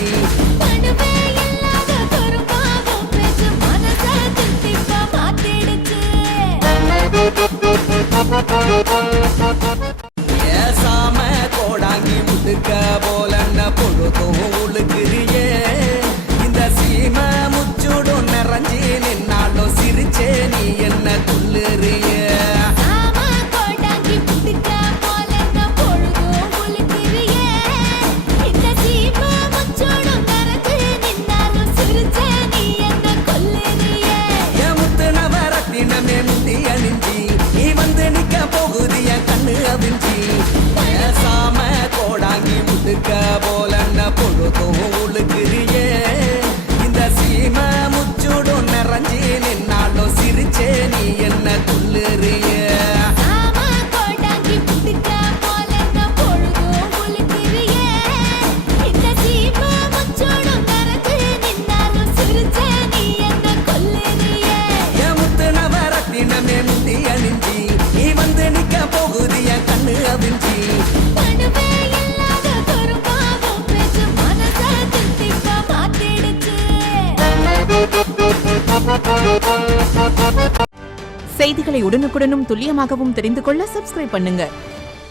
அணிஞ்சி ஏசாம கோடாங்கி முட்டுக்க போலன்ன பொழுதும் உழுக்கிறியே இந்த சீம முச்சுடும் நிறைஞ்சி நின்னாலும் சிரிச்சே நீ என்ன துள்ளுறிய பேசாம கோடாங்கி முட்டுக்க போலன்ன பொழுதும் உழுக்கிறியே இந்த சீம முச்சுடும் நிறைஞ்சி நின்னாலும் சிரிச்சே நீ என்ன துள்ளுறிய செய்திகளை உடனுக்குடனும் துல்லியமாகவும் தெரிந்து கொள்ள சப்ஸ்கிரைப் பண்ணுங்க.